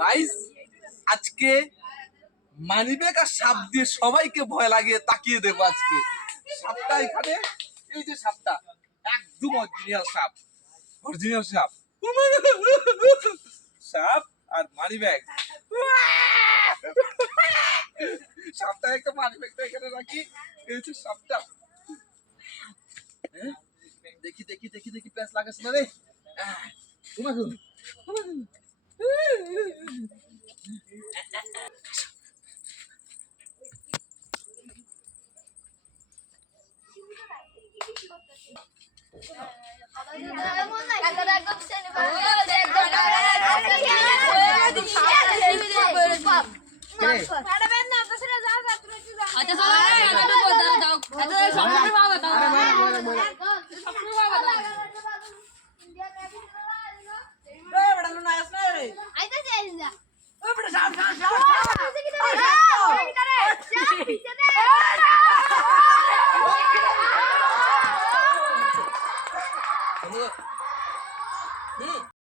Guys আজকে money bag আর সাপ দিয়ে সবাইকে ভয় লাগিয়ে তাকিয়ে দেবো আজকে। সাপটা এখানে, এই যে সাপটা একদম অরিজিনাল সাপ, অরিজিনাল সাপ। সাপ আর মানিব্যাগ, সাপটা একটা মানিব্যাগটা এখানে রাখি। এই যে সাপটা, দেখি দেখি দেখি দেখি প্যাঁচ লাগাস না রে।